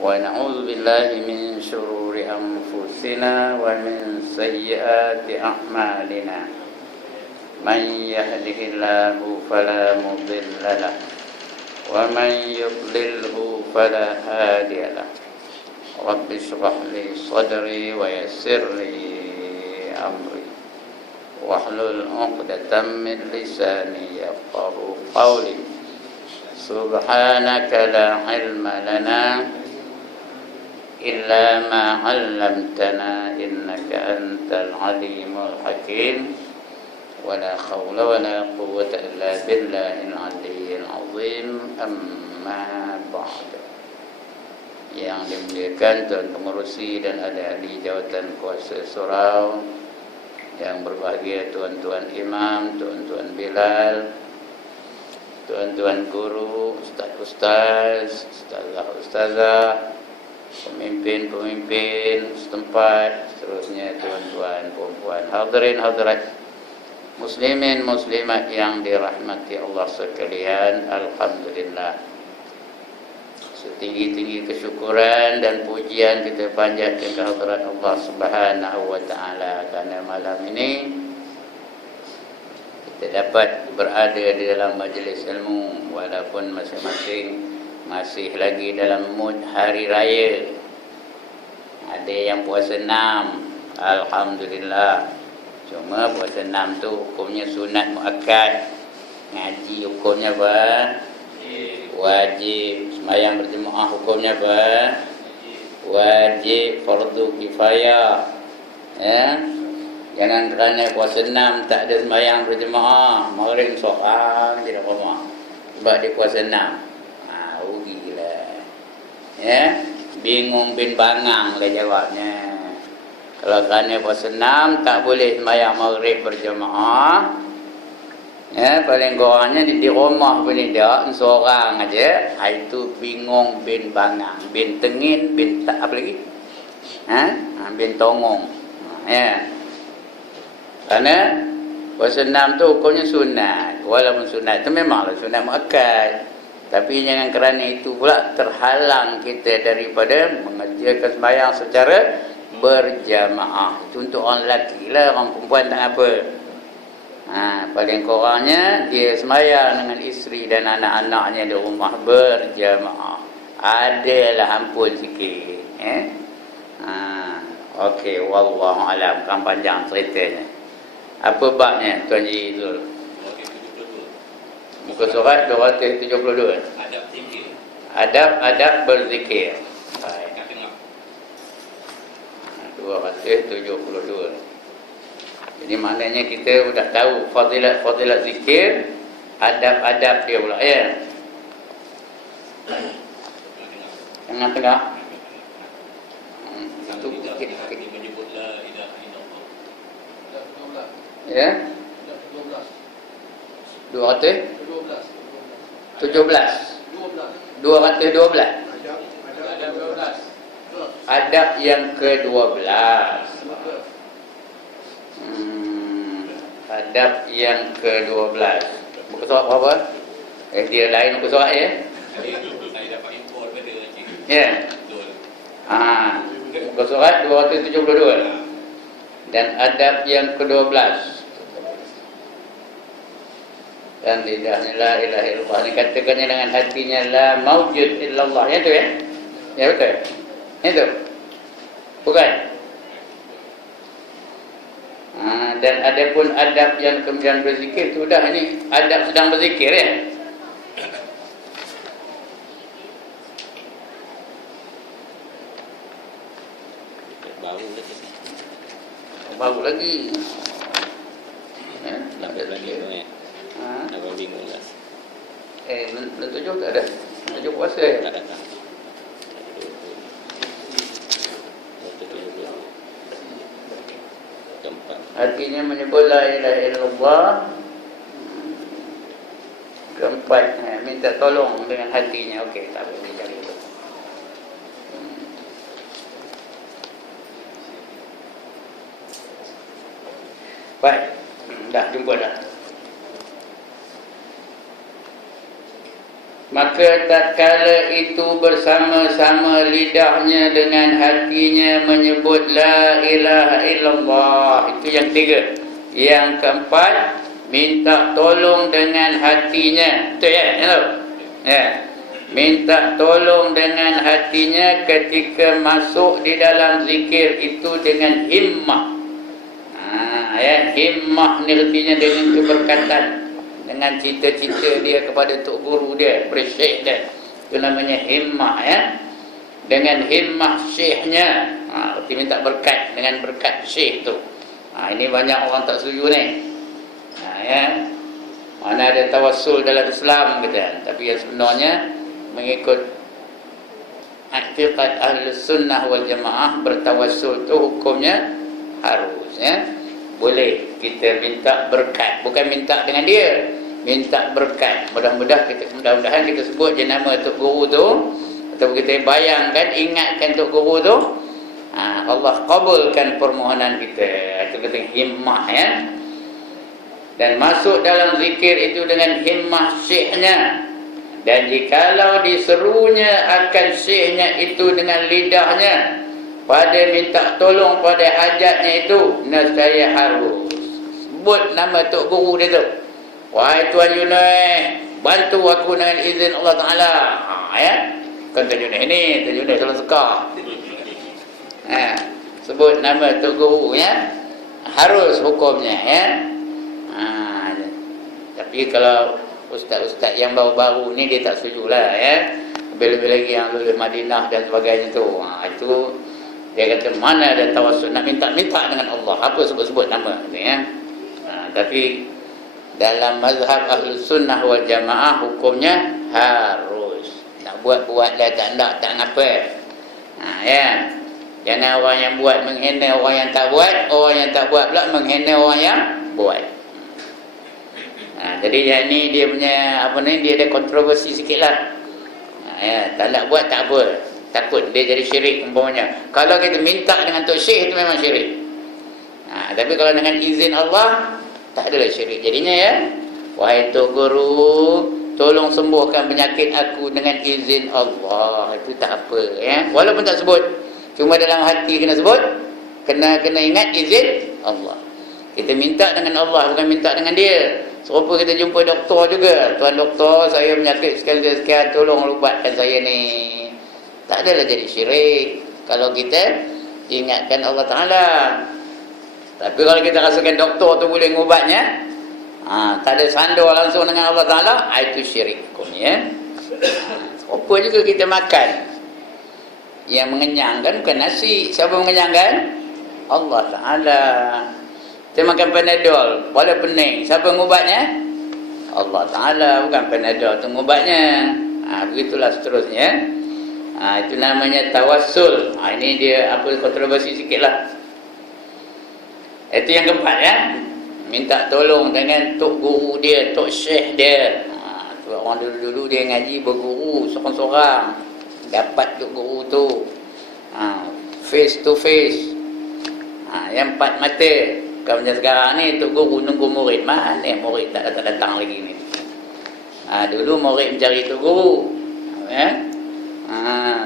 ونعوذ بالله من شرور أنفسنا ومن سيئات أعمالنا من يهده الله فلا مضل له ومن يضلله فلا هادي له رب اشرح لي صدري ويسر لي أمري واحلل عقدة من لساني يفقهوا قولي سبحانك لا علم لنا إلا ما علمتنا إنك أنت العليم الحكيم ولا حول ولا قوة إلا بالله العلي العظيم أما بعد. Yang dimuliakan Tuan Pengerusi dan ahli-ahli jawatan kuasa surau, yang berbahagia tuan-tuan imam, tuan-tuan Bilal, tuan-tuan guru, ustaz-ustaz, ustazah-ustazah, pemimpin-pemimpin setempat, seterusnya tuan-tuan, puan-puan, hadirin hadirat, muslimin muslimat yang dirahmati Allah sekalian. Alhamdulillah, setinggi-tinggi kesyukuran dan pujian kita panjatkan ke hadirat Allah Subhanahu wa taala kerana malam ini kita dapat berada di dalam majlis ilmu walaupun masing-masing masih lagi dalam mood hari raya. Ada yang puasa 6, alhamdulillah. Cuma puasa 6 tu hukumnya sunat muakkad. Ngaji hukumnya apa? Wajib. Sembahyang berjemaah hukumnya apa? Wajib. Fardu kifayah. Ya. Jangan kerana puasa 6 tak ada sembahyang berjemaah, maghrib seorang tidak apa-apa. Sebab dia puasa 6. Rugilah. Ya, bingung bin bangang lah jawabnya. Kalau kerana puasa 6 tak boleh sembahyang maghrib berjemaah, ya, paling kurangnya di rumah pun tidak, seorang aja, itu bingung bin bangang, bin tengin, bin tak apa lagi? Bin tongong. Ya. Kerana puasa 6 tu hukumnya sunat. Walaupun sunat tu memanglah sunat muakkad. Tapi jangan kerana itu pula terhalang kita daripada mengerjakan sembahyang secara berjamaah. Itu untuk orang lelaki lah, orang perempuan tak apa. Paling kurangnya dia sembahyang dengan isteri dan anak-anaknya di rumah berjamaah. Adalah ampun sikit. Okey, wallahu alam. Bukan panjang ceritanya. Apa babnya Tuan Ji Zul? Muka surat 272. Adab zikir. Adab berzikir. Baik. 272. Jadi maknanya kita sudah tahu fadilat zikir, adab-adab dia pula, ya. Tengah-tengah. Itu sikit-sikit. Menyebut la ilaha illallah. Ya. 212. Adab yang ke-12. Adab yang ke-12. Muka surat berapa? Dia lain muka surat, ya? Saya dapat info daripada Encik. Ya. Betul. Muka surat 272. Dan adab yang ke-12. Dan lidahnya la ilaha illallah, dikatakannya dengan hatinya la maujud illallah. Ya tu, ya? Ya betul. Itu. Bukan? Dan ada pun adab yang kemudian berzikir. Sudah, ini adab sedang berzikir, ya? Baru lagi. Lambat lagi tu, Abang bingung lah. Bulan 7 tak ada. 7 puasa, ya? Tak datang. Keempat. Artinya menyebut la ilaha illallah. Keempat, minta tolong dengan hatinya. Okey, tak boleh cari itu. Baik, dah jumpa dah. Maka tatkala itu bersama-sama lidahnya dengan hatinya menyebut la ilaha illallah. Itu yang ketiga. Yang keempat, minta tolong dengan hatinya. Betul ya? Ya. Minta tolong dengan hatinya ketika masuk di dalam zikir itu dengan himmah. Himmah ni artinya dengan keberkatan, dengan cita-cita dia kepada tok guru dia, bersyekh dia. Itu namanya himmah ya. Dengan himmah syekhnya, arti minta berkat dengan berkat syekh tu. Ini banyak orang tak setuju ni. Mana ada tawassul dalam Islam kata, tapi yang sebenarnya mengikut i'tiqad Ahlus Sunnah wal Jamaah, bertawassul tu hukumnya harus ya. Boleh kita minta berkat, bukan minta dengan dia, minta berkat. Mudah-mudahan kita sebut je nama tok guru tu, atau kita bayangkan, ingatkan tok guru tu, Allah kabulkan permohonan kita. Itu kata himmah ya. Dan masuk dalam zikir itu dengan himmah syekhnya. Dan jikalau diserunya akan syekhnya itu dengan lidahnya pada minta tolong pada hajatnya itu, nescaya harus sebut nama tok guru dia tu. Wahai Tuan Yunus, bantu aku dengan izin Allah Ta'ala. Ya, kan Tuan Yunus ni, Tuan Yunus Salam Sekar. Sebut nama tok guru ya, harus hukumnya ya. Tapi kalau ustaz-ustaz yang baru-baru ni dia tak setujulah ya. Lebih-lebih lagi yang lulus Madinah dan sebagainya tu. Itu dia kata mana ada tawassul, nak minta-minta dengan Allah, apa sebut-sebut nama ya. Tapi dalam mazhab Ahlus Sunnah wal Jamaah hukumnya harus. Nak buat-buat dah tak nak, tak ngapa. Ya. Jangan orang yang buat menghina orang yang tak buat, orang yang tak buat pula menghina orang yang buat. Jadi yang ni dia punya dia ada kontroversi sikitlah. Ya, tak nak buat tak apa. Takut dia jadi syirik umpamanya. Kalau kita minta dengan tok syekh itu memang syirik. Tapi kalau dengan izin Allah, tak adalah syirik jadinya ya. Wahai tok guru, tolong sembuhkan penyakit aku dengan izin Allah. Itu tak apa ya. Walaupun tak sebut, cuma dalam hati kena sebut, kena ingat izin Allah. Kita minta dengan Allah, bukan minta dengan dia. Serupa kita jumpa doktor juga. Tuan doktor, saya penyakit sekian, tolong ubatkan saya ni. Tak adalah jadi syirik kalau kita ingatkan Allah Ta'ala. Tapi kalau kita rasakan doktor tu boleh ngubatnya, tak ada sandor langsung dengan Allah Ta'ala, itu syirik hukumnya. Apa juga kita makan yang mengenyangkan, bukan nasi. Siapa mengenyangkan? Allah Ta'ala. Kita makan Panadol, pada pening, siapa ngubatnya? Allah Ta'ala, bukan Panadol tu ngubatnya. Begitulah seterusnya. Itu namanya tawassul. Ini dia kontroversi sikit lah. Itu yang keempat ya. Minta tolong dengan tok guru dia, tok syekh dia. Orang dulu-dulu dia ngaji berguru seorang-seorang. Dapat tok guru tu face to face. Yang empat mata. Kalau macam sekarang ni tok guru nunggu murid. Mana murid tak datang lagi ni. Dulu murid mencari tok guru. Ya.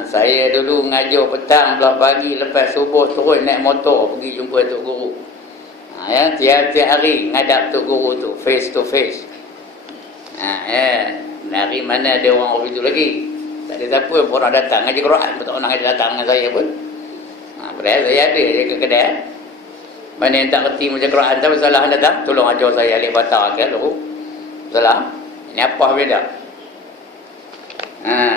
Saya dulu ngajar petang belah pagi, lepas subuh turun naik motor pergi jumpa tok guru. Ya, tiap-tiap hari ngadap tok guru tu face to face. Hari mana ada orang itu lagi. Tak ada siapa pun orang datang ngaji Quran, tak orang ngaji datang dengan saya pun. Padahal saya ada je ke kedai. Mana yang tak kerti macam Quran, tak masalah datang, tolong ajar saya alif bata ke tu. Salah. Ini apa beda?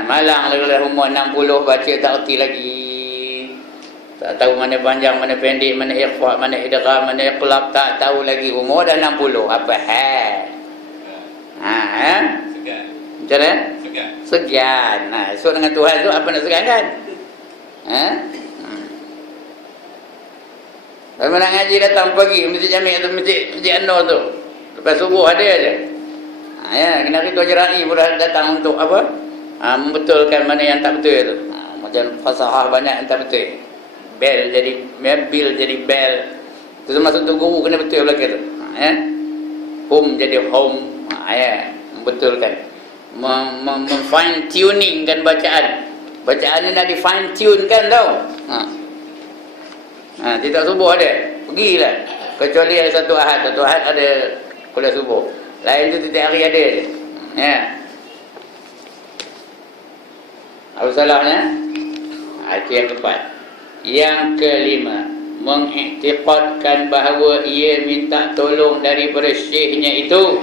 Malang lah umur 60 baca tak erti lagi. Tak tahu mana panjang, mana pendek, mana ikhfa, mana idgham, mana iqlab, tak tahu lagi. Umur dah 60. Apa hal? Segan. Macam mana? Segan. Segan. So dengan Tuhan tu apa nak segan kan? Kalau nak ngaji datang pagi masjid Jami' atau masjid An-Nur tu. Lepas subuh ada aja. Kena kita jerai pun datang untuk apa? Membetulkan mana yang tak betul tu. Macam fasahah banyak yang tak betul. Bel jadi bil jadi bel. Itu termasuk tu guru kena betul belakang tu. Home jadi home. Membetulkan. fine tuning kan bacaan. Bacaan ni nak di fine tune kan tau. Tidak subuh ada. Pergilah. Kecuali ada satu ahad ada kuliah subuh. Lain tu tiap hari ada je. Ya. Apa salahnya? Itu yang keempat. Yang kelima, mengiktiqadkan bahawa ia minta tolong daripada syekhnya itu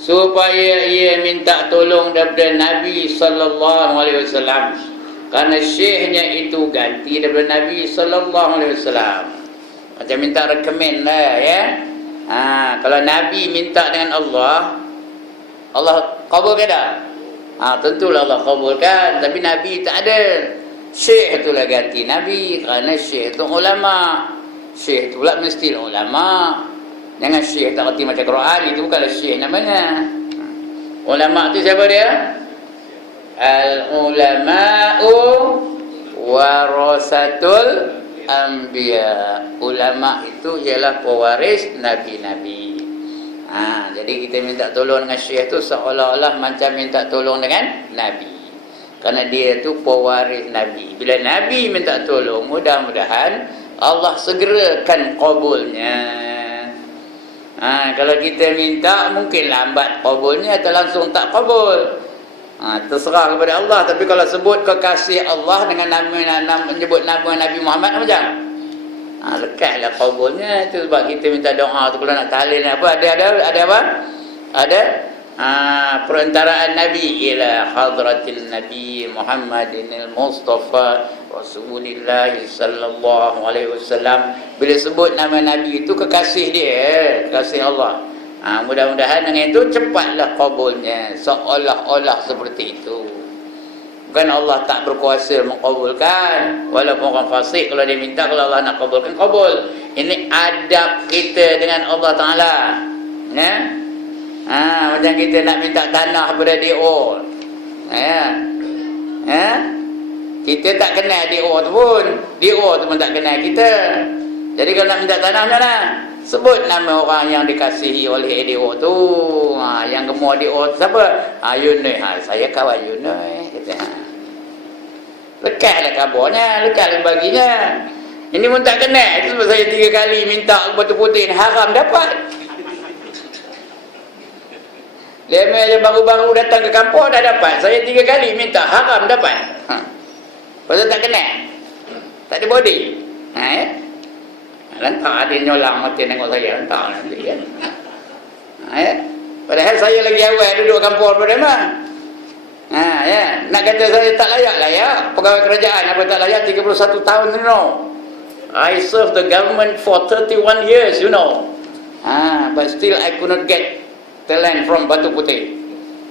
supaya ia minta tolong daripada Nabi sallallahu alaihi wasallam. Kerana syekhnya itu ganti daripada Nabi sallallahu alaihi wasallam. Macam minta rekomen lah ya. Kalau Nabi minta dengan Allah, Allah kabul ke tak? Tentulah Allah kabulkan. Tapi Nabi tak ada. Syekh itulah ganti Nabi. Kerana syekh itu ulama. Syekh itu pula mesti ulama. Jangan syekh tak kerti macam Quran. Itu bukanlah syekh namanya. Ulama tu siapa dia? Al-ulama'u warasatul anbiya. Ulama itu ialah pewaris Nabi-Nabi. Jadi kita minta tolong dengan syekh tu seolah-olah macam minta tolong dengan Nabi. Kerana dia tu pewaris Nabi. Bila Nabi minta tolong, mudah-mudahan Allah segerakan qabulnya. Kalau kita minta, mungkin lambat qabulnya atau langsung tak qabul. Terserah kepada Allah. Tapi kalau sebut kekasih Allah dengan menyebut nama Nabi Muhammad macam lekatlah qabulnya. Itu sebab kita minta doa tu kalau nak tahlil apa ada apa? Ada perantaraan Nabi ila hadratin Nabi Muhammadin al-Mustafa Rasulullah sallallahu alaihi wasallam. Bila sebut nama Nabi itu kekasih dia, kekasih Allah. Mudah-mudahan dengan itu cepatlah qabulnya, seolah-olah seperti itu. Bukan Allah tak berkuasa mengkabulkan. Walaupun orang fasik kalau dia minta, kalau Allah nak kabulkan, kabul. Ini adab kita dengan Allah Ta'ala. Ya? Macam kita nak minta tanah pada DO. Kita tak kenal DO tu pun. DO tu pun tak kenal kita. Jadi kalau nak minta tanah macam mana? Sebut nama orang yang dikasihi oleh DO tu. Yang gemar DO tu siapa? Yunus. Saya kawan Yunus. Lekatlah kabarnya, lekatlah baginya. Ini pun tak kenal. Itu sebab saya 3 kali minta batu putih ni, haram dapat. Dia baru-baru datang ke kampung dah dapat. Saya 3 kali minta, haram dapat. Pasal tak kenal. Tak ada body. Lantak dia nyolang mati tengok saya. Lantak nanti kan. Padahal saya lagi awal duduk kampung pada mana. Nak kata saya tak layak lah ya. Pegawai kerajaan apa tak layak 31 tahun you know. I serve the government for 31 years you know. But still I could not get the land from Batu Putih.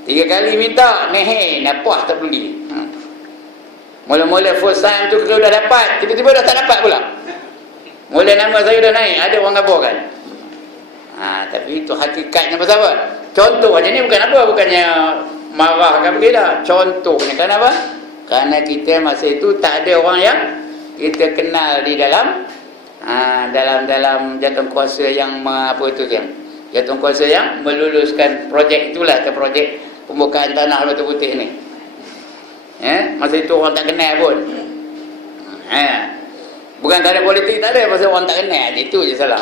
3 kali minta, napah tak beli. Mula-mula first time tu kita dah dapat, tiba-tiba dah tak dapat pula. Mula nama saya dah naik, ada orang ngabarkan. Tapi itu hakikatnya pasal apa? Contoh aja ni bukan apa, bukannya marah kan begitu. Contohnya kan apa? Kerana kita masa itu tak ada orang yang kita kenal di dalam dalam jawatankuasa yang apa itu yang jawatankuasa yang meluluskan projek itulah, atau projek pembukaan tanah Batu Putih ni. Masa itu orang tak kenal pun. Bukan tak ada politik, tak ada, pasal orang tak kenal je, itu je salah.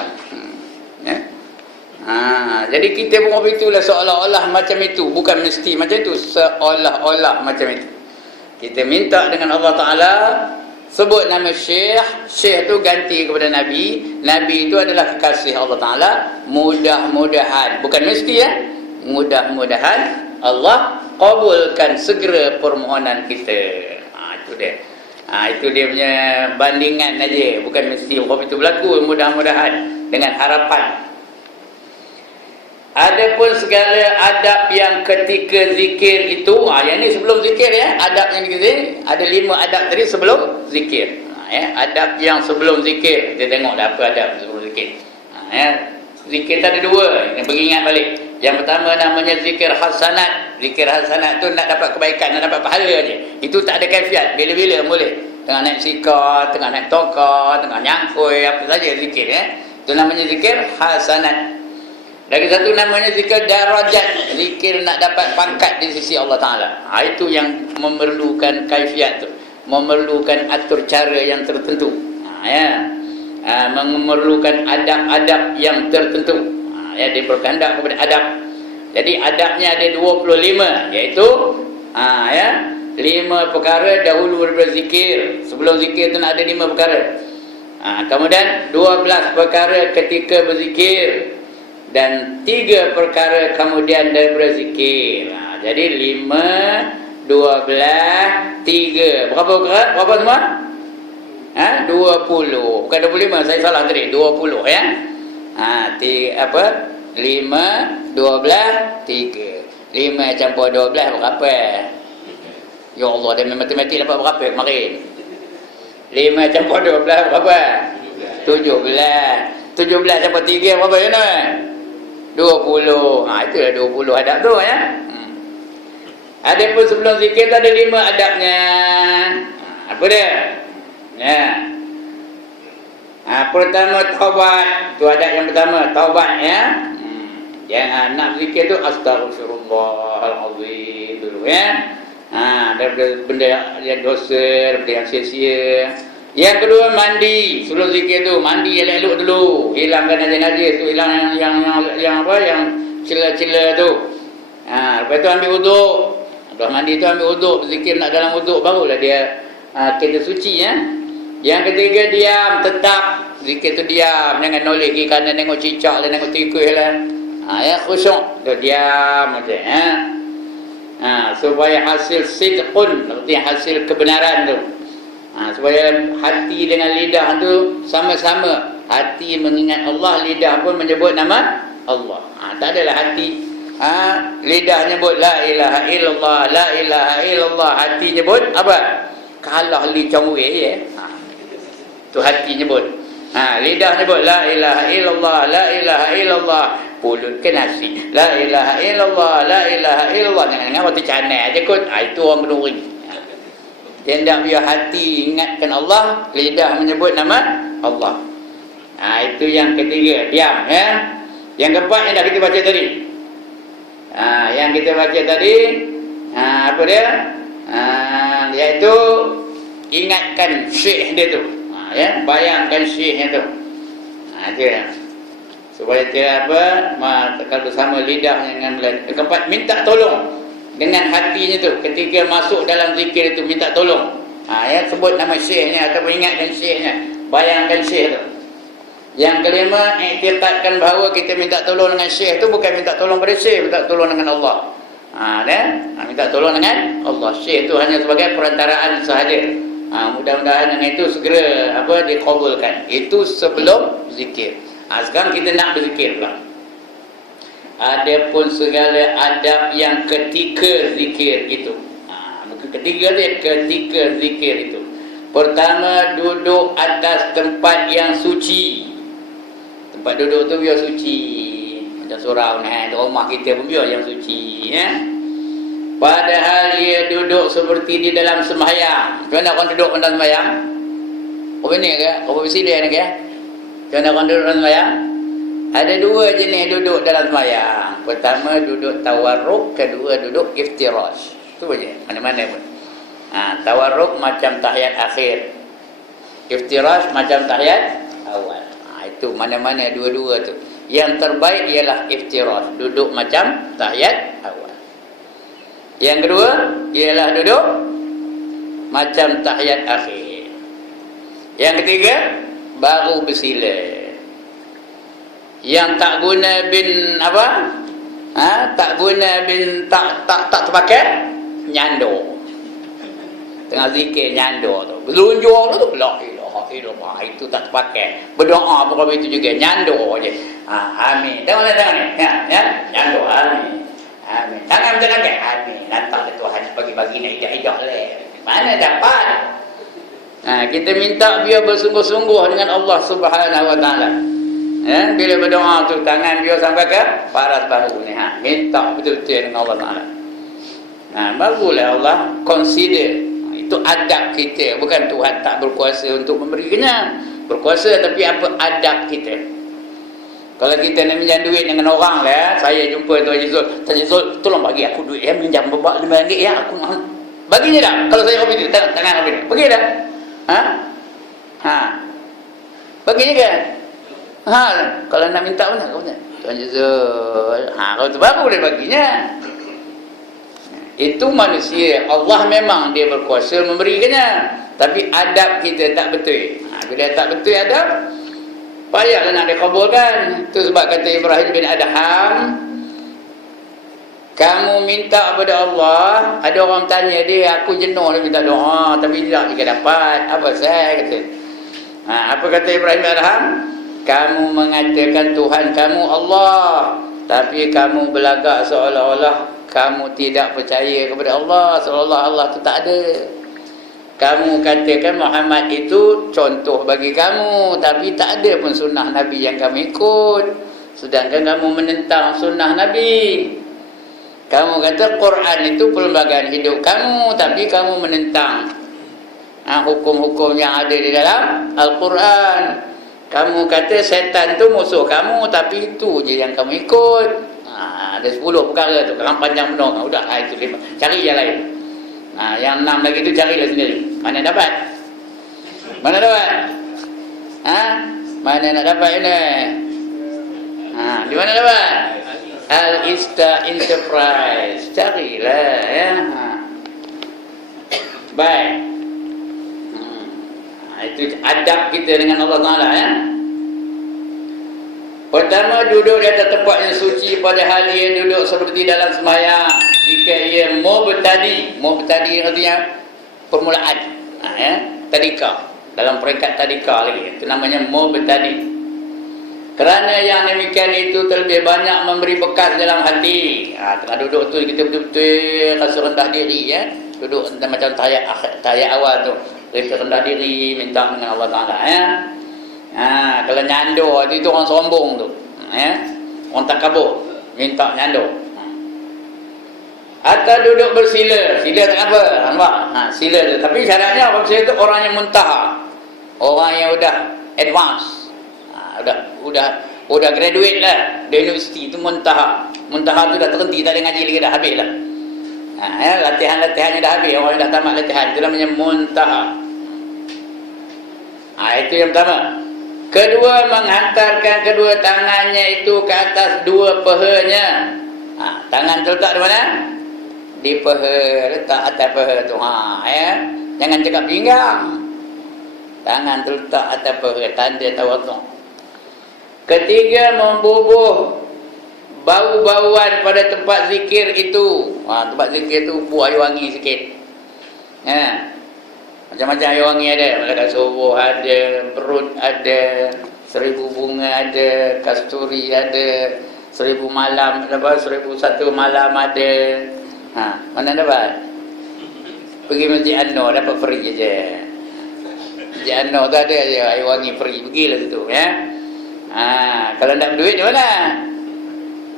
Jadi kita pun itulah seolah-olah macam itu, bukan mesti macam itu, seolah-olah macam itu. Kita minta dengan Allah Ta'ala, sebut nama Syekh, Syekh tu ganti kepada Nabi, Nabi itu adalah kekasih Allah Ta'ala. Mudah-mudahan, bukan mesti ya, mudah-mudahan Allah kabulkan segera permohonan kita. Itu dia. Itu dia punya bandingan aja, bukan mesti hukum itu berlaku, mudah-mudahan dengan harapan. Adapun segala adab yang ketika zikir itu, yang ni sebelum zikir ya, adab yang zikir, ada 5 adab tadi sebelum zikir. Adab yang sebelum zikir, kita tengok dah apa adab sebelum zikir. Zikir tadi 2, yang beringat balik. Yang pertama namanya zikir hasanat. Zikir hasanat tu nak dapat kebaikan, nak dapat pahala aja. Itu tak ada kaifiat, bila-bila boleh. Tengah naik sikar, tengah naik tongkat, tengah nyangkui, apa saja zikir Itu namanya zikir hasanat. Lagi satu namanya zikir darajat, zikir nak dapat pangkat di sisi Allah Ta'ala. Itu yang memerlukan kaifiat tu, memerlukan atur cara yang tertentu. Memerlukan adab-adab yang tertentu. Dia berkehendak kepada adab. Jadi adabnya ada 25, iaitu 5 perkara dahulu daripada zikir. Sebelum zikir tu nak ada 5 perkara. Kemudian 12 perkara ketika berzikir, dan 3 perkara kemudian daripada zikir. Jadi 5, 12, 3. Berapa perkara? Berapa semua? 20. Bukan 25, saya salah tadi. 20 ya. 5, 12, 3. 5 campur 12 berapa? Ya Allah, dia matematik dapat berapa kemarin? 5 campur 12 berapa? 17. 17 campur 3 berapa ya nak? 20. Itulah 20 adab tu ya. Adapun sebelum zikir tu ada 5 adabnya. Apa dia? Pertama taubat. Tu adab yang pertama, taubat ya. Yang nak zikir tu astaghfirullahalazim dulu ya. Daripada benda yang dosa, daripada yang sia-sia. Yang kedua mandi. Sebelum zikir tu mandi elok-elok dulu, hilangkan najis-najis tu, hilang yang apa, yang cela-cela tu. Lepas tu ambil wuduk. Lepas mandi tu ambil wuduk, zikir nak dalam wuduk, barulah dia kita suci ya. Yang ketiga diam, tetap zikir tu diam, jangan noleh kiri kanan tengok cicak lah, tengok tikus lah. Ya khusyuk tu diam aja supaya hasil sidqun, artinya hasil kebenaran tu. Supaya hati dengan lidah tu sama-sama. Hati mengingat Allah, lidah pun menyebut nama Allah. Tak adalah hati lidah nyebut la ilaha illallah, la ilaha illallah, hati nyebut apa? Kalah li congwe ya. Tu hati nyebut. Lidah nyebut la ilaha illallah, la ilaha illallah, mulut ke nasi la ilaha illallah, la ilaha illallah, jangan waktu canai aja kot. Itu orang kenduri. Dia hendak biar hati ingatkan Allah, lidah menyebut nama Allah. Itu yang ketiga, diam ya. Yang keempat yang dah kita baca tadi. Yang kita baca tadi apa dia? Iaitu ingatkan syekh dia tu. Ya, bayangkan syekhnya tu. Itu ya. Supaya dia apa? Kalau bersama lidahnya dengan yang keempat, minta tolong dengan hatinya tu. Ketika masuk dalam zikir itu minta tolong. Ya, sebut nama syekhnya ataupun ingatkan syekhnya. Bayangkan syekh tu. Yang kelima, iktikadkan bahawa kita minta tolong dengan syekh tu bukan minta tolong pada syekh, minta tolong dengan Allah. Minta tolong dengan Allah. Syekh tu hanya sebagai perantaraan sahaja. Mudah-mudahan dengan itu segera dikabulkan. Itu sebelum zikir. Sekarang kita nak berzikir pula. Adapun segala adab yang ketika zikir itu. Bukan ketiga dia, ketika zikir itu. Pertama, duduk atas tempat yang suci. Tempat duduk tu biar suci. Macam surau di rumah kita pun biar yang suci ya. Padahal ia duduk seperti di dalam sembahyang. Macam mana orang duduk dalam sembahyang? Apa ni ke? Apa bersilih ni ke? Macam mana orang duduk dalam sembahyang? Ada 2 jenis duduk dalam sembahyang. Pertama duduk tawarruk, kedua duduk iftirash. Itu aja, mana-mana pun. Tawarruk macam tahiyat akhir. Iftirash macam tahiyat awal. Itu mana-mana dua-dua tu. Yang terbaik ialah iftirash, duduk macam tahiyat awal. Yang kedua ialah duduk macam tahiyat akhir. Yang ketiga baru bersila. Yang tak guna bin apa? Tak guna bin tak terpakai nyando. Tengah zikir nyando tu. Berlunjur tu la ilaha illallah, itu tak terpakai. Berdoa pun itu juga nyando aje. Amin. Tengoklah tangan ni. Ya, nyando amin. Amin. Tangan macam lagi. Amin. Datang ke Tuhan bagi-bagi nak hidup leh. Mana dapat? Kita minta biar bersungguh-sungguh dengan Allah Subhanahu Wa Taala. Ya, bila berdoa tu tangan biar sampai ke paras bahu ni. Minta betul-betul dengan Allah Taala. Barulah Allah consider. Itu adab kita. Bukan Tuhan tak berkuasa untuk memberi kenyang. Berkuasa, tapi apa adab kita? Kalau kita nak minjam duit dengan orang lah, saya jumpa Tuan Haji Zul, tolong bagi aku duit ya, minjam RM5 ya, aku nak. Baginya tak? Kalau saya hobi tu, tangan hobi ni. Bagi dah? Ha? Baginya kan? Kalau nak minta mana? Kau tanya. Tuan Haji Zul, kalau tu baru boleh baginya. Itu manusia. Allah memang dia berkuasa memberikannya. Tapi adab kita tak betul. Bila tak betul adab, payahlah nak dikabulkan. Itu sebab kata Ibrahim bin Adham, kamu minta kepada Allah, ada orang tanya dia, aku jenuh dia minta doa, tapi tidak juga dapat. Apa saya kata? Apa kata Ibrahim bin Adham? Kamu mengatakan Tuhan kamu Allah, tapi kamu berlagak seolah-olah kamu tidak percaya kepada Allah, seolah-olah Allah itu tak ada. Kamu katakan Muhammad itu contoh bagi kamu, tapi tak ada pun sunnah Nabi yang kamu ikut. Sedangkan kamu menentang sunnah Nabi. Kamu kata Quran itu perlembagaan hidup kamu, tapi kamu menentang hukum-hukum yang ada di dalam Al-Quran. Kamu kata setan tu musuh kamu, tapi itu je yang kamu ikut. Ada 10 perkara tu, kerang panjang penuh. Udah, itu 5. Cari yang lain. Yang 6 lagi tu carilah sendiri. Mana dapat? Mana dapat? Mana nak dapat ini? Di mana dapat? Al-Ista Enterprise. Carilah ya. Baik. Itu adab kita dengan Allah Ta'ala ya. Pertama, duduk di atas tempat yang suci pada hal ia duduk seperti dalam sembahyang. Jika ia mubtadi artinya permulaan, ya, tadika, dalam peringkat tadika lagi, itu namanya mubtadi. Kerana yang demikian itu terlebih banyak memberi bekas dalam hati. Tengah duduk tu kita betul-betul rasa rendah diri ya. Duduk macam tahiyat awal tu, kita rendah diri, minta dengan Allah Ta'ala ya. Kalau nyandor itu orang sombong tu ya. Orang takabur, minta nyandor. Atau duduk bersila. Sila tak apa, nampak? Sila tu. Tapi syaratnya orang bersila tu orang yang muntaha, orang yang udah advance, udah graduate lah dari universiti tu. Muntaha tu dah terhenti, tak ada ngaji lagi, dah habis lah. Latihan-latihannya dah habis, orang yang dah tamat latihan, itu namanya muntaha. Itu yang pertama. Kedua, menghantarkan kedua tangannya itu ke atas dua pahanya. Tangan terletak di mana? Di paha, letak atas paha tu. Ya. Jangan cakap pinggang. Tangan terletak atas paha, tanda tawaduk. Ketiga, membubuh bau-bauan pada tempat zikir itu. Tempat zikir itu buat air wangi sikit. Ya. Macam-macam air wangi ada. Malaikat subuh ada, perut ada, 1000 bunga ada, kasturi ada, 1000 malam, 1001 malam ada. Mana dapat? Pergi Masjid An-Nur, dapat free je. Masjid An-Nur tu ada je air wangi free. Pergilah situ ya. Kalau nak duit di mana?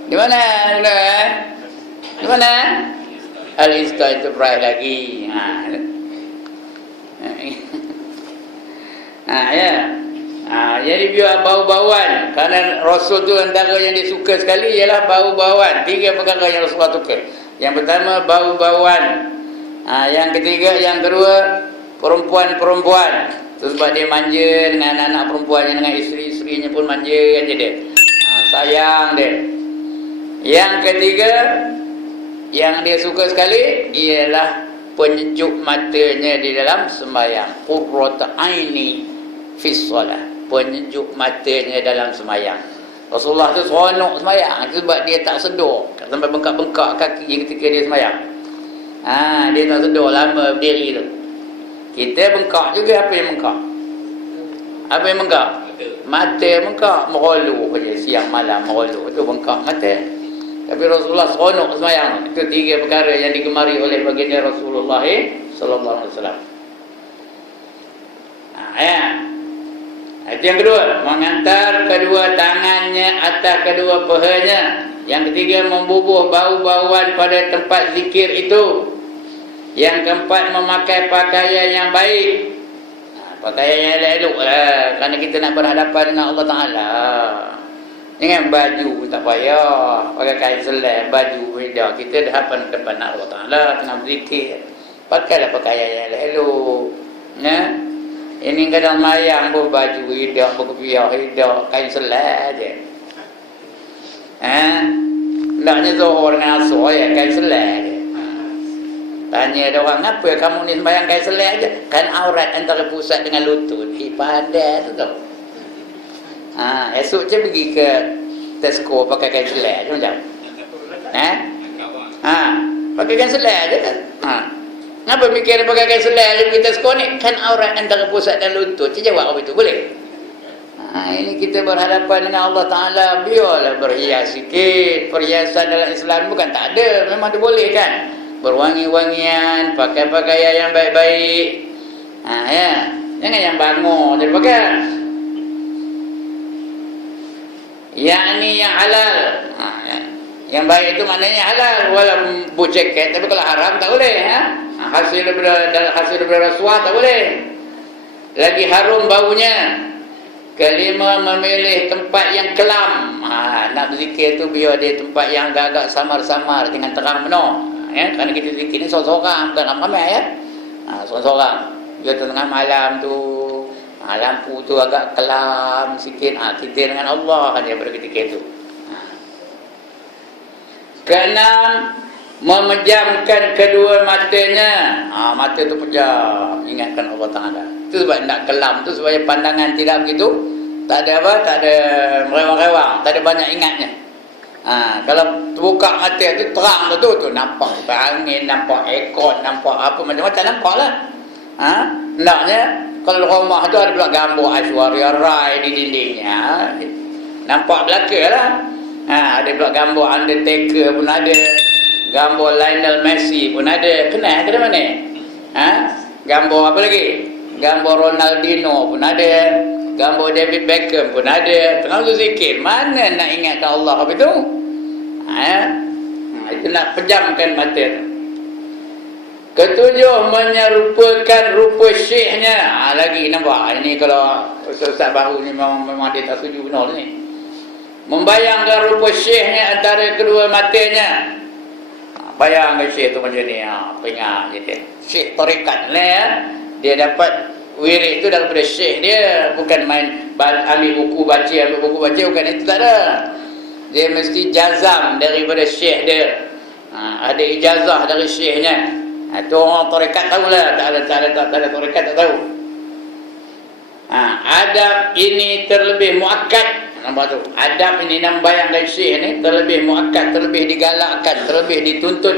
Di mana? Di mana? Al-Ista Enterprise lagi. Ya. Jadi biar bau-bauan. Kerana Rasul tu antara yang dia suka sekali ialah bau-bauan. 3 perkara yang Rasulullah suka. Yang pertama, bau-bauan. Yang ketiga, yang kedua, perempuan-perempuan. Itu sebab dia manja dengan anak-anak perempuannya, dengan isteri-isterinya pun manja aja dia. Sayang dia. Yang ketiga, yang dia suka sekali ialah penyejuk matanya di dalam sembahyang. Qurratu aini fi shalah. Penyejuk matanya dalam sembahyang. Rasulullah tu seronok sembahyang sebab dia tak sedar sampai bengkak-bengkak kaki ketika dia sembahyang. Dia tak sedar lama berdiri tu. Kita bengkak juga. Apa yang bengkak? Apa yang bengkak? Mata bengkak, merolok saja siang malam merolok. Itu bengkak mata. Tapi Rasulullah seronok sembahyang. Itu 3 perkara yang digemari oleh baginda Rasulullah sallallahu alaihi wasallam. Itu yang kedua, mengantar kedua tangannya atas kedua pahanya. Yang ketiga, membubuh bau-bauan pada tempat zikir itu. Yang keempat, memakai pakaian yang baik. Pakaian yang elok lah, kerana kita nak berhadapan dengan Allah Ta'ala. Dengan baju pun tak payah. Pakai kain selai, baju beda. Kita dah depan Allah Ta'ala tengah berzikir. Pakailah pakaian yang elok. Ya. Ini kadang mayang pun baju hidup, berkepiah hidup, kain selai je. Hendaknya Zuhur dengan Asar ya, kain selai je. Tanya ada orang, apa kamu ni sembahyang kain selai aja? Kan aurat antara pusat dengan lutut. Pandai tu tau. Esok je pergi ke Tesco pakai kain selai je macam. Pakai kain selai je kan. Kenapa mikir pakai kain selai je pergi Tesco ni? Kan aurat antara pusat dan lutut. Saya jawab apa itu? Boleh? Ini kita berhadapan dengan Allah Ta'ala. Biarlah berhias sikit. Perhiasan dalam Islam bukan tak ada. Memang tu boleh kan? Berwangi-wangian, pakai pakaian yang baik-baik. Ya. Jangan yang bangun dia pakai. Yang ni yang halal. Yang baik itu maknanya halal. Walaupun buceket, tapi kalau haram tak boleh. Hasil daripada rasuah tak boleh. Lagi harum baunya. Kelima, memilih tempat yang kelam. Nak berzikir tu biar dia tempat yang agak-agak samar-samar dengan terang penuh. Kerana kita zikir ni seorang-seorang, bukan ramai ya. Seorang-seorang. Dia tengah malam tu, lampu tu agak kelam sikit. Kita dengan Allah hanya pada ketika itu. Keenam, memejamkan kedua matanya. Mata tu pejam, ingatkan Allah Ta'ala. Itu sebab nak kelam tu supaya pandangan tidak begitu. Tak ada apa, tak ada merewang-rewang, tak ada banyak ingatnya. Kalau buka mata tu terang tu nampak angin, nampak ekor, nampak apa macam-macam nampak lah. Hendaknya kalau rumah tu ada pula gambar Aishwarya Rai di dindingnya, nampak belaka lah. Ada pula gambar Undertaker pun ada, gambar Lionel Messi pun ada. Kenal ke mana? Gambar apa lagi? Gambar Ronaldinho pun ada, gambar David Beckham pun ada. Tengah tu zikir, mana nak ingatkan Allah apa itu? Itu nak pejamkan mata. Ketujuh, menyerupakan rupa syekhnya. Lagi nampak, ini kalau ustaz baru ni memang dia tak setuju benar ni. Membayangkan rupa syekhnya antara kedua matanya. Bayangkan syekh tu macam ni, peringat je. Syekh tarikat lah. Dia dapat wirid tu daripada syekh dia. Bukan main ambil buku baca, bukan itu, tak ada. Dia mesti jazam daripada syekh dia. Ada ijazah dari syekhnya. Itu orang tarikat tahulah. Tak ada tarikat tak tahu. Adab ini terlebih muakkad. Nampak tu? Adab ini nak bayangkan syekh ni terlebih muakkad, terlebih digalakkan, terlebih dituntut.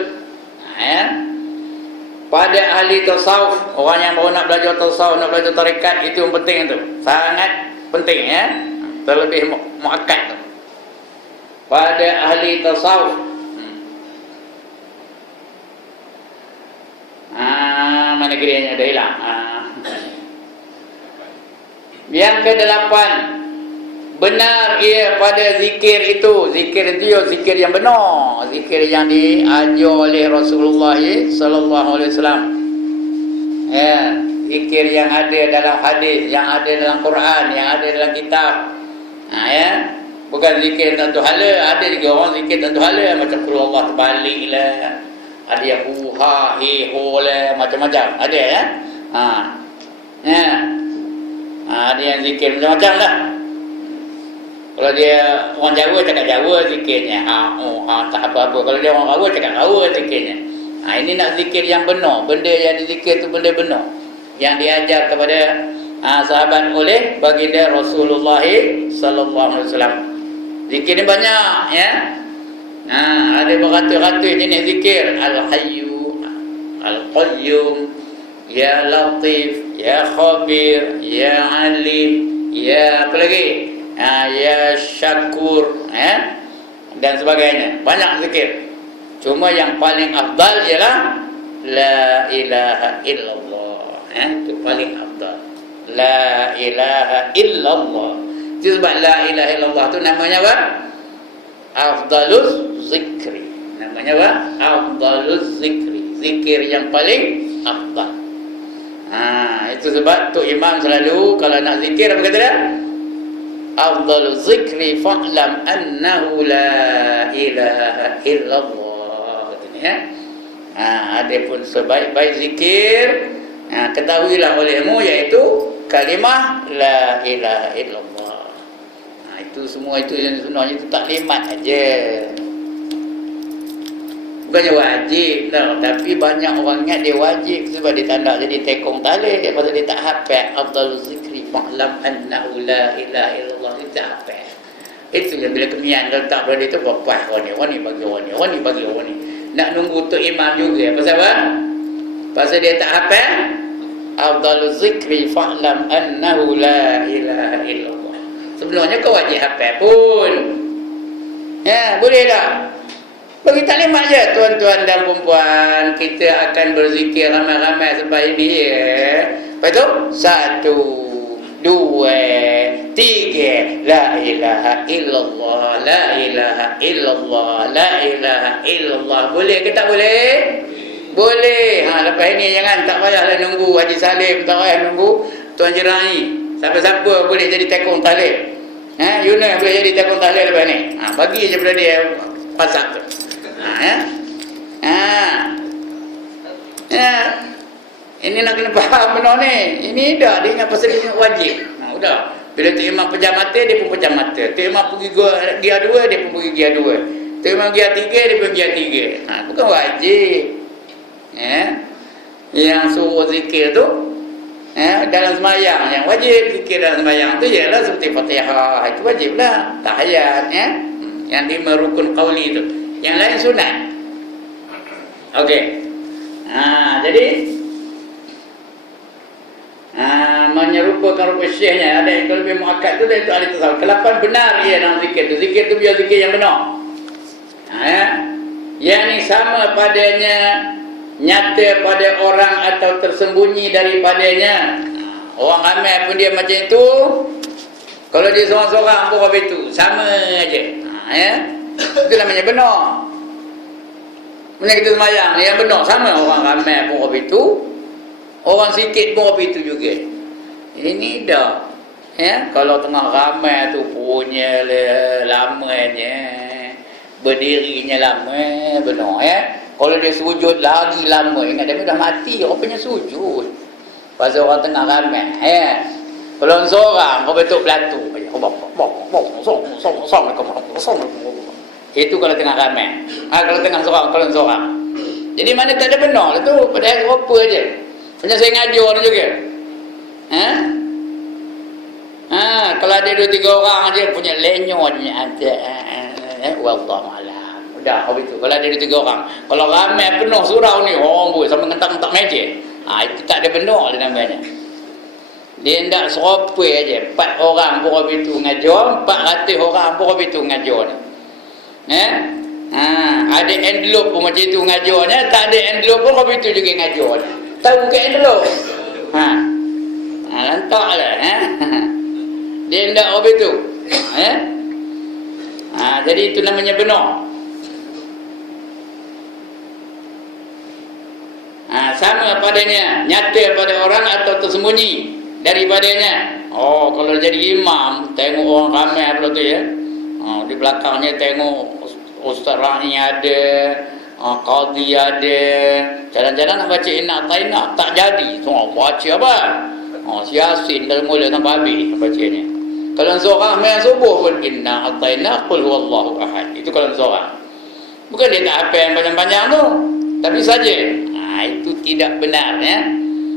Pada ahli tasawuf, orang yang baru nak belajar tasawuf, nak belajar tarikat, itu yang penting tu. Sangat penting ya. Terlebih muakkad tu. Pada ahli tasawuf. Mana kiranya dah hilang. Yang ke-8, benar ia pada zikir itu. Zikir itu ya zikir yang benar, zikir yang diajar oleh Rasulullah sallallahu alaihi wasallam. Ya, zikir yang ada dalam hadis, yang ada dalam Quran, yang ada dalam kitab. Ya. Bukan zikir tentu hala. Ada juga orang zikir tentu hala, macam qul Allah terbalik lah. Ada yang huha, heho lah, macam-macam. Ada ya. Ya. Ada yang zikir macam-macam lah. Kalau dia orang Jawa cakap Jawa zikirnya. Tak apa-apa. Kalau dia orang Rawa cakap Rawa zikirnya. Ini nak zikir yang benar. Benda yang dizikir tu benda benar. Yang diajar kepada sahabat oleh baginda Rasulullah sallallahu alaihi wasallam. Zikir ni banyak ya. Ada beratus-ratus jenis zikir. Al-Hayyu, Al-Qayyum, Ya Latif, Ya Khabir, Ya Alim, Ya apa lagi? Ya Syakur, dan sebagainya. Banyak zikir. Cuma yang paling afdal ialah La ilaha illallah. Itu paling afdal. La ilaha illallah. Itu sebab La ilaha illallah tu namanya apa? Afdaluz zikri. Namanya apa? Afdaluz zikri. Zikir yang paling afdal. Itu sebab Tok Imam selalu kalau nak zikir apa kata dia? afdalu zikri fa'lam annahu la ilaha illallah. Katanya ya. Adapun sebaik-baik zikir, ketahuilah olehmu, iaitu kalimah la ilaha illallah. Itu semua itu yang sebenarnya itu taklimat aja. Bukannya wajib no, tapi banyak orang ingat dia wajib sebab dia tak nak jadi tekong talih, pasal dia tak hafal afdalul zikri fa'lam annahu la ilaha illallah, dia tak hafal. Itu yang bila kemian letak pada dia tu apa wani bagi wani. Nak nunggu untuk imam juga. Pasal apa? Pasal dia tak hafal afdalul zikri fa'lam annahu la ilaha illallah. Sebenarnya kau wajib hafal pun. Ya, boleh tak? Bagi taklimat je, tuan-tuan dan perempuan, kita akan berzikir ramai-ramai sampai ini ya. Lepas tu, 1, 2, 3, la ilaha illallah, la ilaha illallah, la ilaha illallah. Boleh ke tak boleh? Boleh. Lepas ini jangan tak payahlah nunggu Haji Salim, tak payah nunggu Tuan Jerai. Siapa-siapa boleh jadi tekong tahlil. Yunus boleh jadi tekong tahlil lepas ni. Bagi je pada dia pasak tu. Ini nak kena faham benar ni. Ini dah dia ingat pasal dia wajib. Udah. Bila tu imam pejam mata, dia pun pejam mata. Tu imam pergi gear 2, dia pun pergi gear 2. Tu imam gear 3, dia pun gear 3. Bukan wajib. Yang suruh zikir tu dalam sembahyang, yang wajib zikir dalam sembahyang tu ialah seperti Fatihah. Itu wajiblah. Tahiyat yang 5 rukun qauli tu. Yang lain sunat. Okey. Jadi menyerupakan rupa syekhnya, ada yang lebih muakkad tu, itu ahli tasawuf. Kelapan benar ia dalam zikir tu. Zikir tu biar zikir yang benar. Yang ni sama padanya, nyata pada orang atau tersembunyi daripadanya. Orang ramai pun dia macam itu. Kalau dia seorang-seorang pun apa itu, sama aja. Itu namanya benar. Bila kita sembahyang yang benar, sama orang ramai pun apa itu, orang sikit pun apa itu juga. Ini dah. Kalau tengah ramai tu punya lamanya, berdirinya lama, benar Kalau dia sujud lagi lama, ingat dia dah mati, orang punya sujud. Pasal orang tengah ramai, Kalau seorang, kau betul belatu, itu kalau tengah ramai. Kalau tengah seorang. Jadi mana tak ada benar tu, pada apa aja. Macam saya ngajar ni juga. Kalau ada 2-3 orang aja punya lenyonya ada. Wallahualam. Dah habis tu. Kalau ada 2-3 orang. Kalau ramai penuh surau ni, orang boleh sampai ngentak-ngentak meja. Itu tak ada benar dia namanya. Dia hendak serupa aja. 4 orang pun habis tu ngajar, 400 orang pun habis tu ngajar ni. Ada envelope pun macam tu ngajarnya, tak ada envelope pun habis tu juga ngajarnya. Tahu ke envelope? Lantaklah. Dia hendak habis tu. Jadi itu namanya benar. Sama padanya, nyata pada orang atau tersembunyi daripadanya. Kalau jadi imam, tengok orang ramai pula tu ya. Di belakangnya tengok Ustaz Rahni ada, Qadhi ada. Jalan-jalan nak baca Inna Atayna, tak jadi. Baca apa? Yasin dari mula sampai habis bacanya. Kalau seorang main subuh pun Inna Atayna Qul huwallahu ahad. Itu kalau seorang. Bukan dia tak apa yang panjang-panjang tu, tapi saja. Itu tidak benar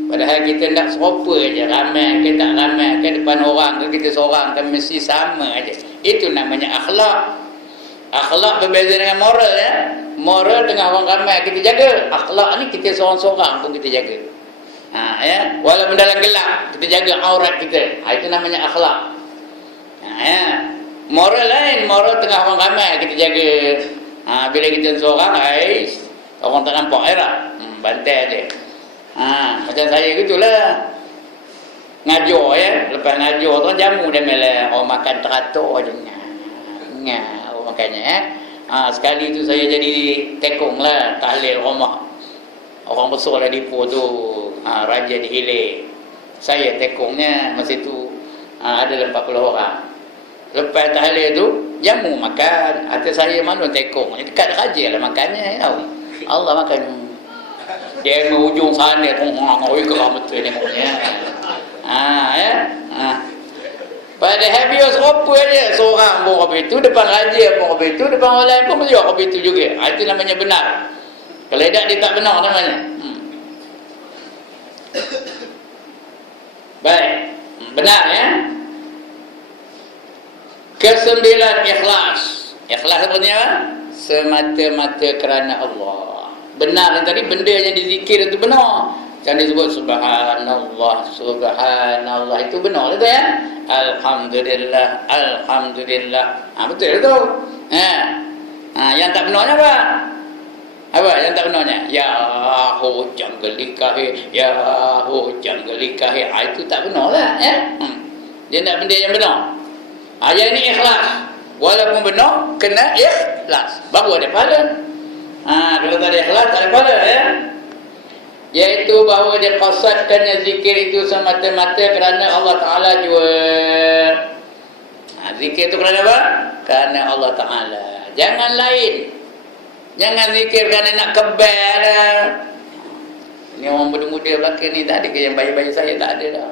Padahal kita nak serupa aja, ramai ke tak ramai ke, depan orang ke kita seorang kan mesti sama aja. Itu namanya akhlak. Akhlak berbeza dengan moral Moral tengah orang ramai kita jaga. Akhlak ni kita seorang-seorang pun kita jaga. Walaupun dalam gelap kita jaga aurat kita. Itu namanya akhlak. Moral lain, moral tengah orang ramai kita jaga. Bila kita seorang, orang tak nampak bantai aja. Macam saya gitulah. Ngajar lepas ngajar tu jamu dia melah orang makan teratur je. Orang makannya sekali tu saya jadi tekong lah tahlil rumah. Orang besar lah Dipo tu, Raja di Hilir. Saya tekongnya masa tu ada 40 orang. Lepas tahlil tu, jamu makan. Hati saya malu tekong. Dekat raja lah makannya. Tahu. Allah makan. Dia ujung sana tu, oi kau betul tengoknya. Ya. Pada habis apa aja seorang pun kopi itu, depan raja pun kopi itu, depan orang lain pun beliau kopi itu juga. Itu namanya benar. Kalau tidak dia tak benar namanya. Baik. Benar ya. Kesembilan, ikhlas. Ikhlas sebenarnya apa? Semata-mata kerana Allah. Benar yang tadi benda yang dizikir itu benar. Jangan disebut subhanallah, subhanallah, itu benar itu ya. Alhamdulillah, alhamdulillah. Betul itu. Yang tak benarnya apa? Apa yang tak benarnya? Ya hujang gelikahi, ya hujang gelikahi. Itu tak benar lah ya. Dia nak benda yang benar. Yang ini ikhlas. Walaupun benar, kena ikhlas. Baru ada pahala. Kalau tak ada ikhlas, tak ada pahala ya. Iaitu bahawa dia qasadkannya zikir itu semata-mata kerana Allah Ta'ala jua. Zikir itu kerana apa? Kerana Allah Ta'ala. Jangan lain. Jangan zikir kerana nak kebal dah. Ini orang muda-muda belakang ni tadi ke yang bayi-bayi saya tak ada dah.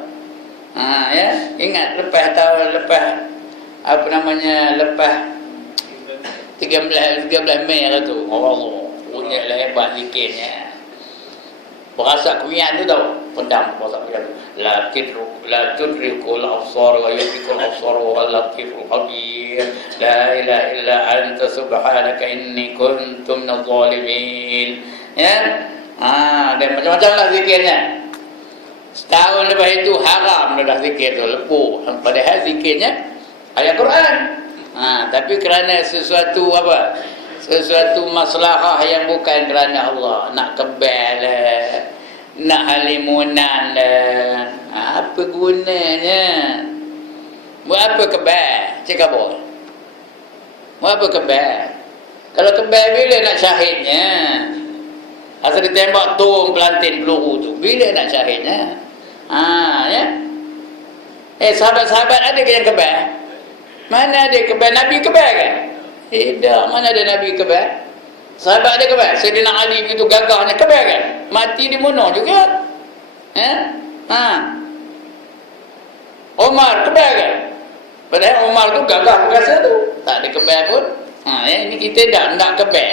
Ya, ingat lepas tahun lepas apa namanya, lepas 13 Mei lah tu. Allah punya lah hebat zikirnya. Berasa kuian tu tau, pendam berasa kuian tu. La tudrikul absar wa yudrikul absar wa latiful khabir. La ilaha illa anta subhanaka inni kuntu minadh zalimin. Ya. Dan macam-macam lah zikirnya. Setahun lepas itu haram dah zikir tu, lepuh. Padahal zikirnya ayat Quran. Tapi kerana sesuatu apa? Sesuatu maslahah yang bukan kerana Allah. Nak kebal lah, nak halimunan lah. Apa gunanya? Buat apa kebal? Cakap apa? Buat apa kebal? Kalau kebal bila nak syahidnya? Asal ditembak tung pelantin peluru tu, bila nak syahidnya? Ya. Sahabat-sahabat ada ke yang kebal? Mana ada kebal? Nabi kebal kan? Tidak, mana ada Nabi kebal? Sahabat ada kebal? Sayyidina Ali begitu gagahnya kebal kan? Mati dibunuh juga. Omar kebal kan? Padahal Omar tu gagah perkasa tu. Tak ada kebal pun. Ini kita nak kebal.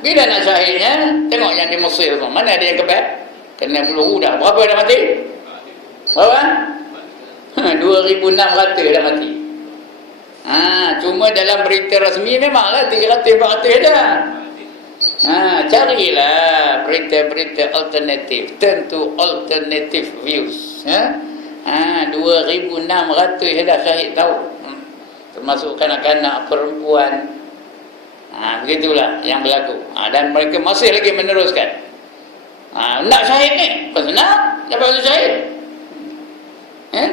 Bila nak syahidnya? Tengok yang di Mesir tu. Mana ada yang kebal? Kena peluru dah. Berapa dah mati? Berapa? 2,600 dah mati. Cuma dalam berita rasmi memanglah 300-400 dah. Carilah berita-berita alternatif. Tentu alternative views. 2,600 dah syahid tahu. Termasuk kanak-kanak, perempuan. Begitulah yang berlaku. Dan mereka masih lagi meneruskan. Nak syahid ni? Pasal nak? Dapat syahid?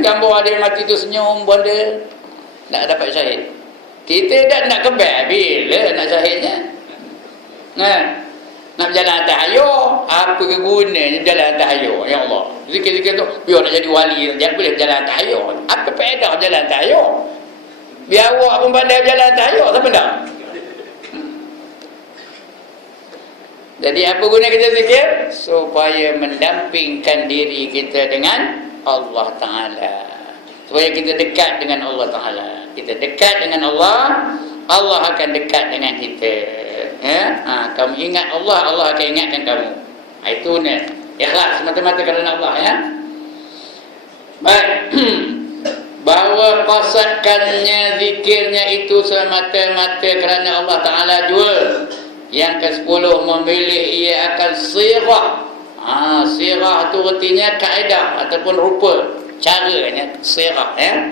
Gambar ada yang mati tu senyum pun dia nak dapat syahid. Kita dah nak kebal bila nak syahidnya. Nak berjalan atas hayur, apa ke gunanya berjalan atas hayur? Ya Allah, zikir-zikir tu biar nak jadi wali, jangan boleh berjalan atas hayur. Apa faedah berjalan atas hayur? Biar awak pun pandai berjalan atas hayur, siapa nak? Jadi apa guna kita zikir? Supaya mendampingkan diri kita dengan Allah Ta'ala. Supaya kita dekat dengan Allah Ta'ala. Kita dekat dengan Allah, Allah akan dekat dengan kita. Kamu ingat Allah, Allah akan ingatkan kamu. Itu ni. Ikhlas semata-mata kerana Allah ya. Baik. Bahawa qasadkannya zikirnya itu semata-mata kerana Allah Ta'ala jua. Yang ke-10 memilih ia akan sirah. Sirah tu artinya kaedah ataupun rupa, caranya sirah ya.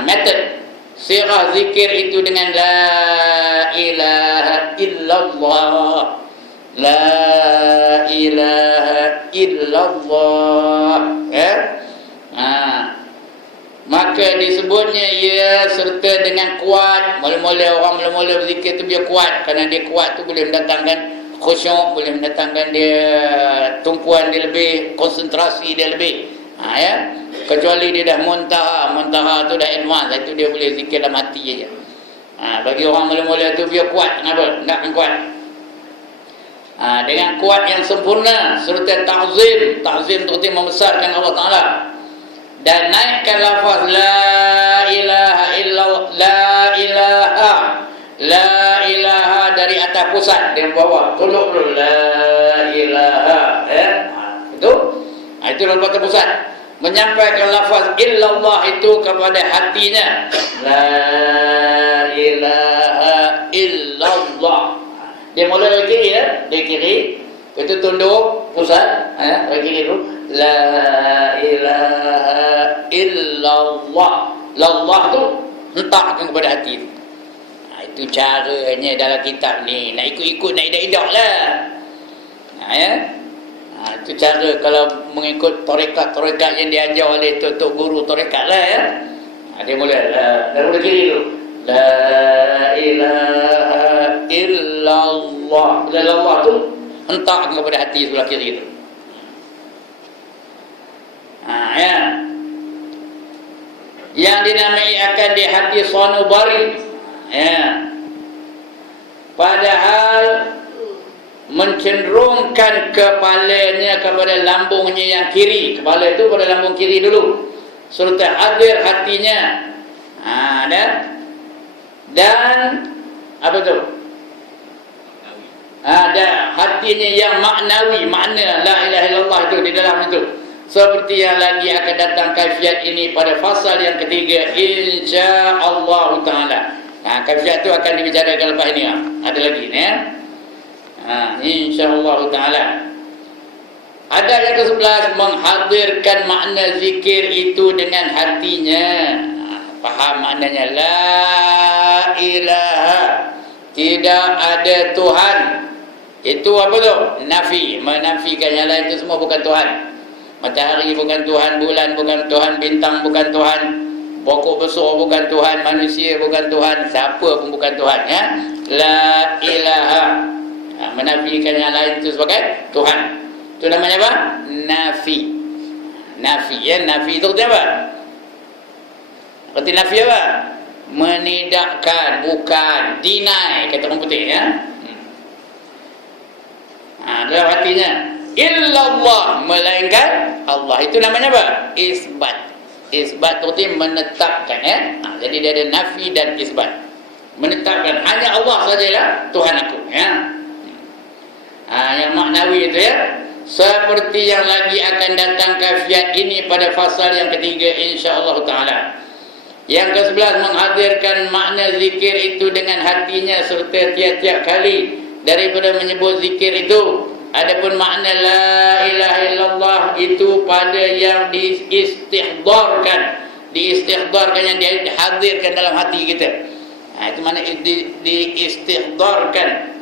Method. Sirah zikir itu dengan la ilaha illallah. La ilaha illallah ya. Maka disebutnya ia serta dengan kuat. Mula-mula orang mula-mula berzikir tu biar kuat. Kerana dia kuat tu boleh mendatangkan khusyuk, boleh mendatangkan dia tumpuan dia lebih, konsentrasi dia lebih. Ya. Kecuali dia dah muntaha tu dah advance, itu dia boleh zikir dalam hati aja. Bagi orang mula-mula tu biar kuat. Kenapa? Nak kuat. Dengan kuat yang sempurna serta ta'zim tu membesarkan Allah Taala dan naikkan lafaz la ilaha illallah, la ilaha dari atas pusat dan bawah tolong la ilaha itu lepas pusat menyampaikan lafaz illallah itu kepada hatinya, la ilaha illallah. Dia mula dari kiri dari kiri itu tunduk pusat dari kiri itu la ilaha illallah. Allah tu hentakkan kepada hati itu. Itu caranya dalam kitab ni. Nak ikut-ikut, nak idak-idak lah. Itu cara kalau mengikut tarekat yang diajar oleh tok guru tarekat lah ya. Dia mula dari kiri tu. La ilaha illallah. Bila Allah tu hentak kepada hati sebelah kiri tu. Yang dinamai akan di hati sanubari. Padahal mencenderungkan kepalanya kepada lambungnya yang kiri. Kepala itu pada lambung kiri dulu. Serta hadir hatinya. Dan apa tu? Ada hatinya yang maknawi, makna la ilaha illallah itu di dalam itu. Seperti yang lagi akan datang kaifiat ini pada fasal yang ketiga insya-Allah taala. Kaifiat itu akan dibicarakan lepas ini. Ada lagi ni ya. Insya-Allah taala. Ada yang ke-11 menghadirkan makna zikir itu dengan hatinya. Faham maknanya la ilaha, tidak ada Tuhan. Itu apa tu? Nafi, menafikan yang lain itu semua bukan Tuhan. Matahari bukan Tuhan, bulan bukan Tuhan, bintang bukan Tuhan, pokok besar bukan Tuhan, manusia bukan Tuhan, siapa pun bukan Tuhan ya. La ilaha, menafikan yang lain itu sebagai Tuhan. Itu namanya apa? Nafi. Nafi ya, nafi itu apa? Arti nafi apa? Menidakkan, bukan, deny kata orang putih ya. Dalam hatinya illallah, melainkan Allah. Itu namanya apa? Isbat. Isbat itu menetapkan ya. Jadi dia ada nafi dan isbat. Menetapkan hanya Allah sajalah Tuhan aku ya. Yang maknawi itu ya. Seperti yang lagi akan datang kaifiat ini pada fasal yang ketiga insya-Allah taala. Yang ke-11 menghadirkan makna zikir itu dengan hatinya serta tiap-tiap kali daripada menyebut zikir itu. Adapun makna la ilaha illallah itu pada yang diistihdharkan yang dihadirkan dalam hati kita. Itu makna diistihdharkan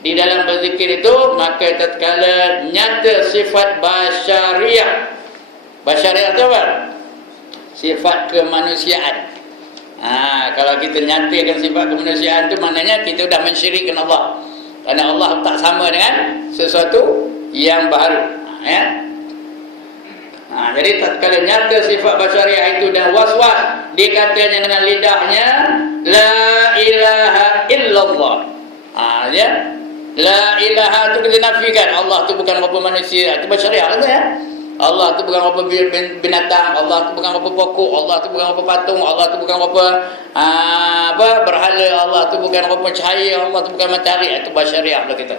di dalam berzikir itu, maka tatkala nyata sifat basyariah. Basyariah itu apa? Sifat kemanusiaan. Kalau kita nyatakan sifat kemanusiaan itu maknanya kita sudah mensyirikkan Allah. Kerana Allah tak sama dengan sesuatu yang baru. Jadi tatkala nyata sifat basyariah itu dan was-was dikatanya dengan lidahnya la ilaha illallah. La ilaha itu kita nafikan. Allah itu bukan apa manusia. Itu basyariah lah ya. Allah itu bukan apa binatang, Allah itu bukan apa pokok, Allah itu bukan apa patung, Allah itu bukan apa berhala, Allah itu bukan apa cahaya, Allah itu bukan matahari. Itu basyariah lah kita.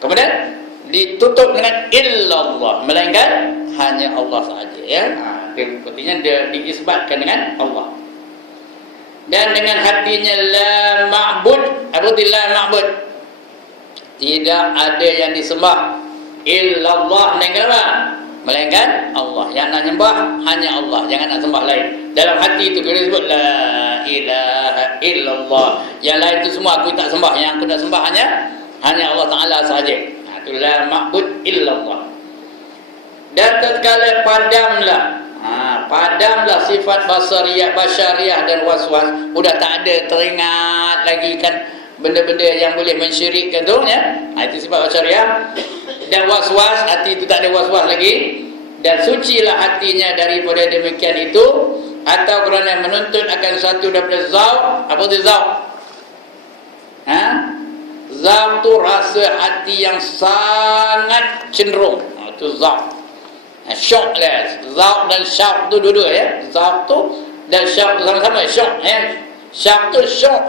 Kemudian ditutup dengan illallah, melainkan hanya Allah sahaja ya. Artinya dia diisbatkan dengan Allah. Dan dengan hatinya la ma'bud, artinya la ma'bud, tidak ada yang disembah illallah, melainkan Allah. Yang nak nyembah hanya Allah, jangan nak sembah lain. Dalam hati itu kita sebut la ilaha illallah. Yang lain itu semua aku tak sembah, yang aku nak sembah hanya Allah Taala sahaja. Itu la ma'bud illallah. Dan tatkala padamlah sifat basyariah dan waswas, sudah tak ada teringat lagi kan benda-benda yang boleh mensyirikkan tu ya. Itu sifat basyariah. Dan waswas, hati itu tak ada waswas lagi. dan sucilah hatinya daripada demikian itu, atau kerana menuntut akan satu daripada zauq. Apa tu zauq? Zauq tu rasa hati yang sangat cenderung. Itu zauq. Syauq lah. Zauq dan syauq tu dua-dua ya. Zauq tu dan syauq tu sama-sama. Syauq Syauq tu syauq